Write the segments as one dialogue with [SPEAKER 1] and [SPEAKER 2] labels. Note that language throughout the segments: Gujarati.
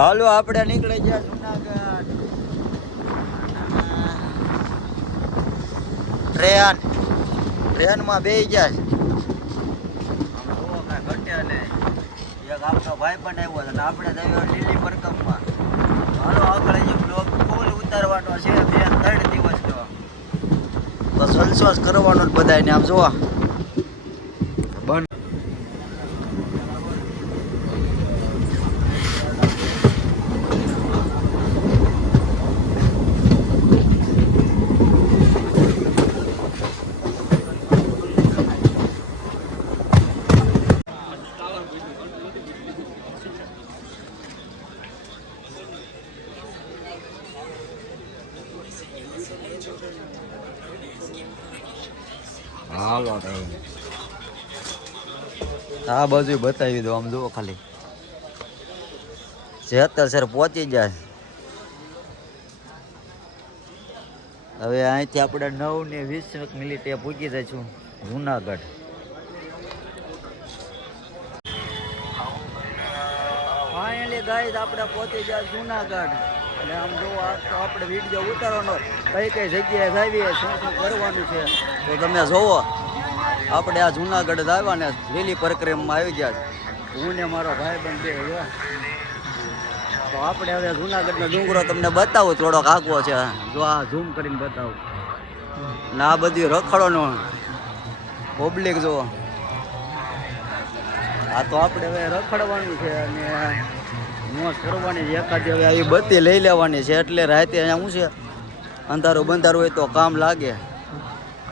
[SPEAKER 1] હાલો, આપણે નીકળી ગયા જુનાગઢ. ટ્રેન. ટ્રેનમાં બેસી ગયા છે. આમ જુઓ કાંઈ ઘટે નહીં એક આપણો ભાઈ પણ આવ્યો છે આપણે જઈએ લીલી પરકમમાં હાલો, આગળ બ્લોગ ફૂલ ઉતારવાનો છે, બે, ત્રણ દિવસ તો. સલસવાસ કરવાનો જ બધાને આમ જોવા. હાલો. આ બાજુ બતાવી દો, આમ જુઓ ખાલી. જેતર સર પહોંચી જાય. હવે અહીંથી આપણે નવ ને વીસ મિનિટે જાય જઈશું, જુનાગઢ. ફાઇનલી ગાઈઝ આપણે પહોંચી ગયા જુનાગઢ. અને આમ જો આ તો આપણે વીડિયો ઉતારવાનો કઈ કઈ જગ્યાએ જાવીએ, શું શું કરવાનું છે, તો તમે જોવો. આપણે આ જુનાગઢ આવ્યા ને લીલી પરિક્રમમાં આવી ગયા છે. હું ને મારો ભાઈ બંધ બે તો આપણે હવે જુનાગઢનો ડુંગરો તમને બતાવું, થોડોક આગવો છે. જો આ ઝૂમ કરીને બતાવું. ને આ બધી રખડોનો પબ્લિક જો આ તો આપણે હવે રખડવાનું છે અને મોજ કરવાની છે એકાદી હવે આવી બત્તી લઈ લેવાની છે એટલે રાતે અહીંયા શું છે? અંધારું બંધારું હોય તો કામ લાગે.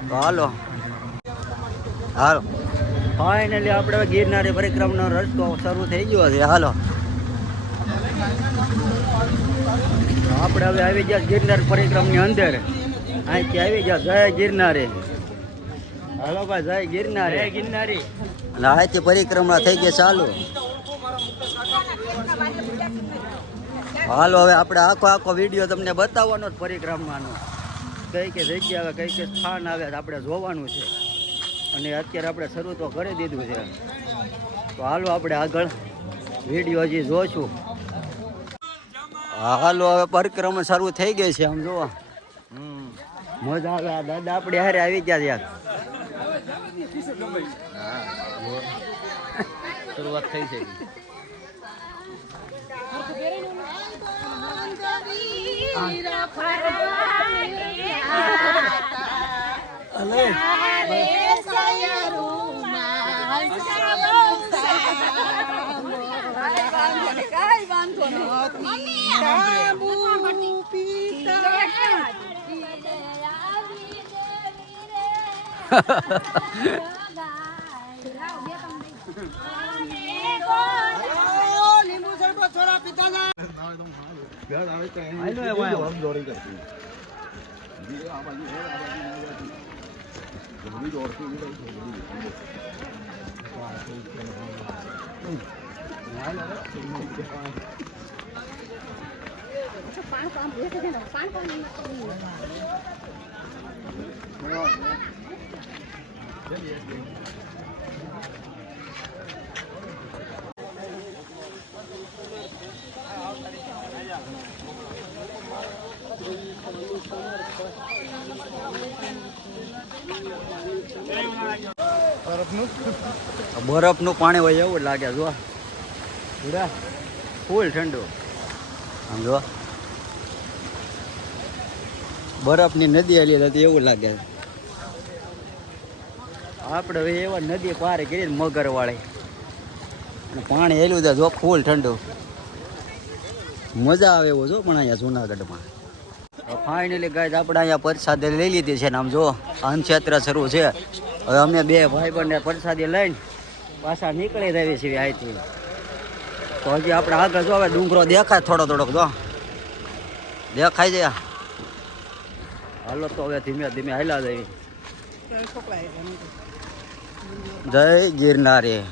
[SPEAKER 1] તો હાલો. હાલો. ફાઇનલી આપણે હવે ગિરનારી પરિક્રમનો રસ્તો શરૂ થઈ ગયો છે. હાલો. આપણે હવે આવી ગયા ગિરનાર પરિક્રમની અંદર. અહીંથી આવી ગયા. જય ગિરનારે. હાલો ભાઈ જય ગિરનારે. ગિરનારી. અને અહીંથી પરિક્રમા થઈ ગઈ ચાલુ હાલો હવે આપણે આખો આખો વીડિયો તમને બતાવવાનો જ પરિક્રમાનો. કઈ કઈ જગ્યા આવે કઈ કઈ સ્થાન આવે આપણે જોવાનું છે. અને અત્યારે આપણે શરૂ તો કરી દીધું છે. તો હાલો આપણે આગળ વીડિયો હજી જોશું. હાલો હવે પરિક્રમા શરૂ થઈ ગઈ છે આમ જોવા. મજા આવે આ દાદા આપણે હારે આવી ગયા ત્યાં શરૂઆત થઈ છે
[SPEAKER 2] કાંઈ વાંધો લીંબુ શરબત થોડા પીતા
[SPEAKER 1] બરફનું પાણી હોય એવું લાગે જો ફૂલ ઠંડુ. આમ જો બરફની નદી આલી હતી, એવું લાગે. આપણે હવે એવા નદી પાર કરી મગર વાળી પાણી હેલું છે જો ફૂલ ઠંડુ. મજા આવે એવું જો પણ અહીંયા જુનાગઢમાં. ફાઇનલી ગાય આપણે અહીંયા પ્રસાદી લઈ લીધી છે ને આમ જો અંતક્ષેત્ર શરૂ છે. હવે અમે બે ભાઈ બંને પ્રસાદી લઈને પાછા નીકળી રહી છીએ અહીંથી. તો હજી આપણે આગળ જો હવે ડુંગરો દેખાય થોડો થોડોક જો. દેખાય છે? હાલો તો હવે ધીમે ધીમે હાલા જઈએ. જય ગિરનારી.